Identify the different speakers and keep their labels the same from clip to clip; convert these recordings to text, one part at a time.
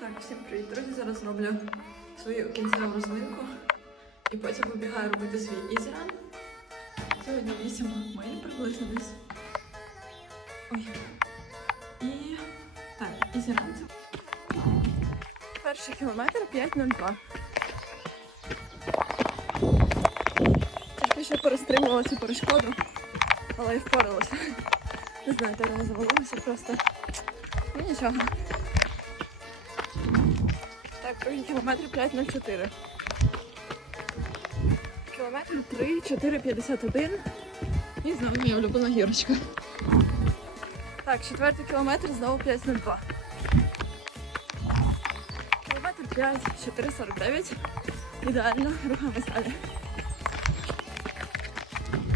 Speaker 1: Так, всім привіт, друзі. Зараз роблю свою кінцеву розминку і потім вибігаю робити свій ізіран. Сьогодні 8 миль приблизно десь. Ой. І так, ізіран. Перший кілометр 5.02. Тільки що перестримувала цю перешкоду, але і впоралася. Не знаю, де вона завалилася просто. Ну нічого. Кілометр 5.04. Кілометр 3, 4,51. І знову моя улюблена гірочка. Так, четвертий кілометр знову 5.02. Кілометр 5, 4,49. Ідеально, рухаємось далі.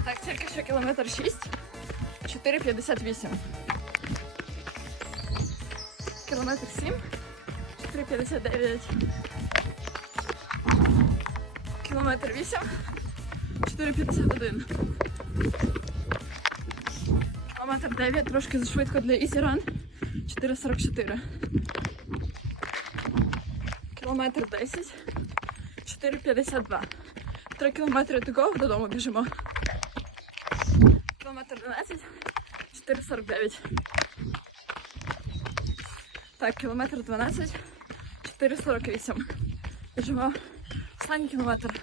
Speaker 1: Так, тільки що кілометр 6, 4,58. Кілометр 7, 4,59. Кілометр 8, 4,51. Кілометр 9, трошки зашвидко для Run, 4,44. Кілометр 10, 4,52. 3 кілометри go, додому біжимо. Кілометр 12, 4,49. Так, кілометр 12, 4,48. Біжимо. Останній кілометр.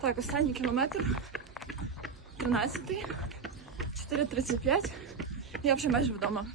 Speaker 1: Так, останній кілометр. 13, 4,35. Я вже майже вдома.